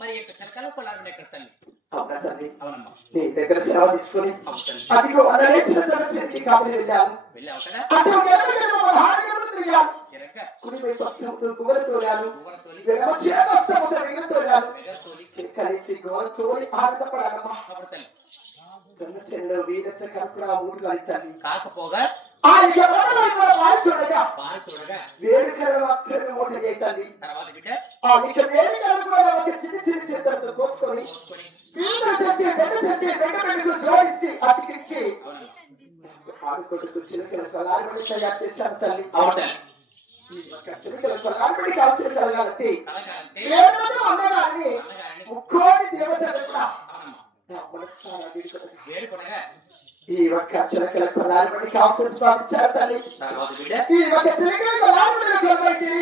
మరి యొక్క చిలకల పొలాలు ఎక్కడ తల్లి? అవునమ్మా. నీ దగ్గర సెలవు తీసుకుని అదిగో అదే చిన్న చిన్న కాబట్టి వెళ్ళాను. వెళ్ళావు కదా? కుడిపై తోలాను, కలిసి గోడ తోలి ఆడపడాలమ్మా. చిన్న చిన్న వీరంతా కలుపుడా మూడు కలితాను. కాకపోగా చూడగా వేడుకలు మాత్రమే మూట చేయాలి. తర్వాత బిడ్డ వేడుకలు కూడా ఒక చిన్న చిన్న చేతులతో కోసుకొని జోడించి అతికించి ఆడుకొడుకు చిలకలకు అలాంటి తయారు చేశాను తల్లి. చిలకలకు అలాంటి కావాల్సిన కలగాలంటే ముక్కోటి దేవతలు కూడా ఈ ఒక్క చిలకలకు అలాంటి కావాల్సిన సాధించారు తల్లి. ఈ ఒక్క చిలకలకు అలాంటి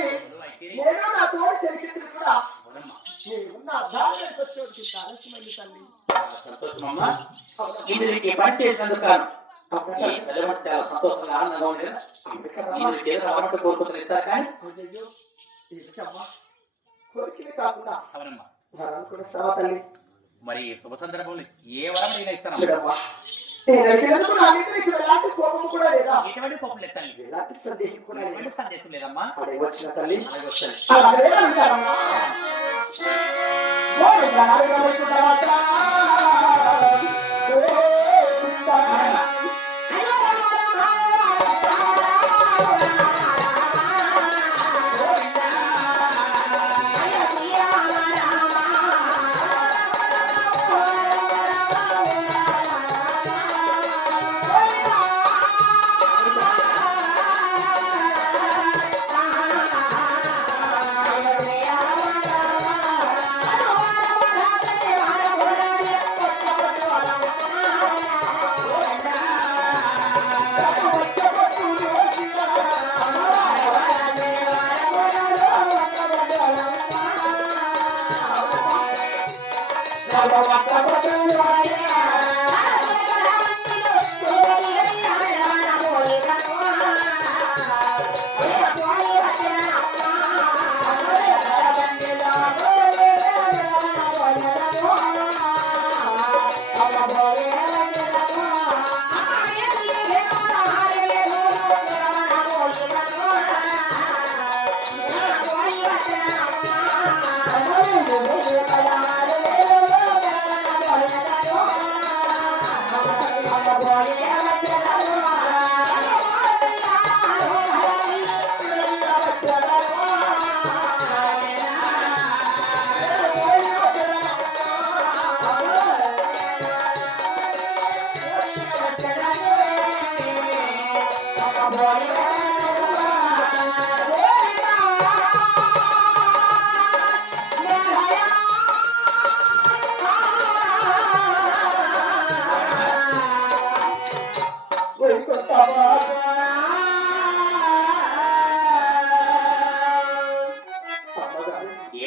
నేను నా తోడు చెలికెత్తులు కూడా సంతోషమమ్మా. ఇందులోకి పని చేసినందుకు కాదు చాలా సంతోషంగా ఆనందంగా ఉండేది. ఇందులోకి ఏదో రావడం కోరుకుంటున్నారు ఇస్తారు కానీ కోరికలే కాకుండా వరాలు కూడా ఇస్తావా తల్లి? మరి శుభ సందర్భంలో ఏ వరం నేను ఇస్తాను. ఎలాంటి కోపం కూడా లేదా? ఎటువంటి కోపం లేదు తల్లి. ఎలాంటి సందేహం కూడా ఎటువంటి సందేశం లేదమ్మా. వచ్చిన తల్లి అలాగే వచ్చాను.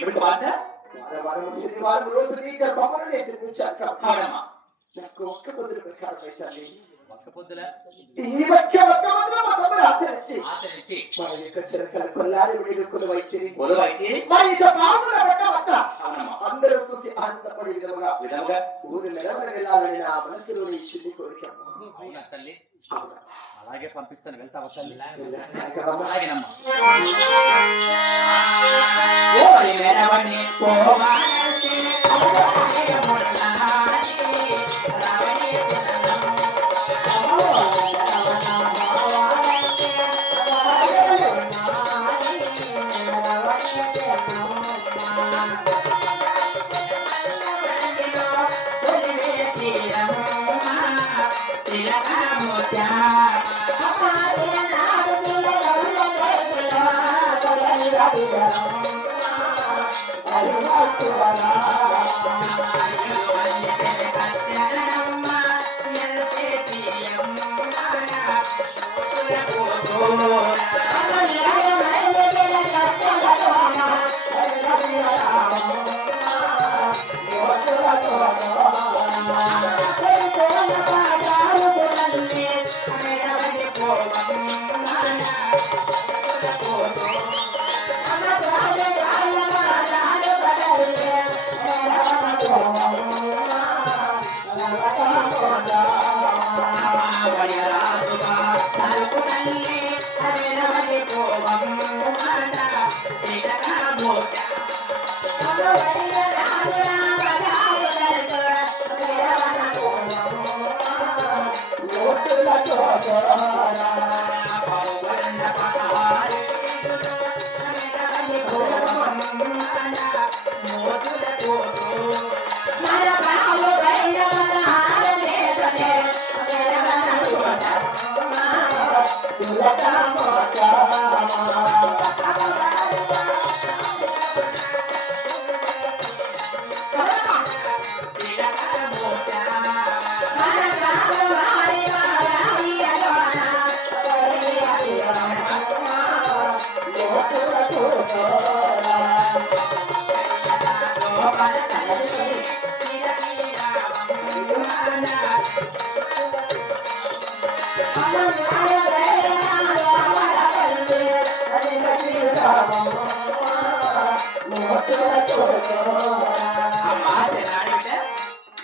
ఏమిటి వార్త? వారం శనివారం రోజు నీ గర్భమును నేను జన్మించాను కాబట్టి అవునమ్మా. నాకు ఒక్క పొద్దుల ప్రకారం అయితే ఒక్క పొద్దుల ఈ ఒక్క పొద్దుల మా తమ్ముడు ఆచరించి ఆచరించి మా యొక్క చిరకల కొల్లారి కొలువైతే కొలువైతే మరి ఇక మామూలు పట్ట అవునమ్మా. అందరూ చూసి ఆనందపడే విధముగా విధముగా ఊరు నిలబడి వెళ్ళాలని నా మనసులో ఇచ్చింది కోరిక. అవునా తల్లి? అలాగే పంపిస్తాను, వెళ్తావా తల్లి? కదమ్మా. అలాగేనమ్మా. ఓరి మెరవని పోవాలంటే అలాగే మురళాడి రవణి పునరం.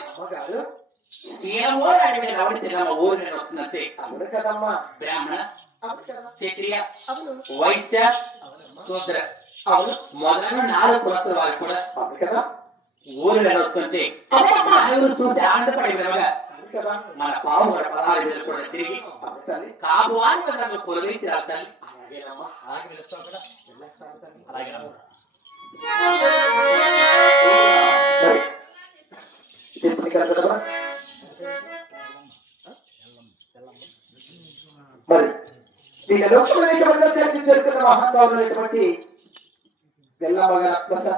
అమ్మగారు సీనమో అడవి రావడి చిన్నమ్మ ఊరు నేను వస్తున్నట్టే. అవును కదమ్మా. బ్రాహ్మణ, అవును కదా. క్షత్రియ, అవును వైశ్య, శూద్ర అవును మొదలైన 4 కులస్తుల వారు కూడా అవును కదా. ఊరు వెళ్ళొస్తుంటే నలుగురు చూసి ఆనందపడే విధంగా అవును కదా. మన పావు 16 వేలు కూడా తిరిగి అవును తల్లి. కాబు అని విధంగా కొలువైతే రావాలి. అలాగేనమ్మా. అలాగే వెళ్తావు కదా? వెళ్ళేస్తాను తల్లి. అలాగేనమ్మా. మరి ఇప్పుడు కదమ్మా. మరి ఈ లోకంలో చేరుకున్న మహానుభావులైనటువంటి ఎల్లమ్మ గారు ప్రసాద్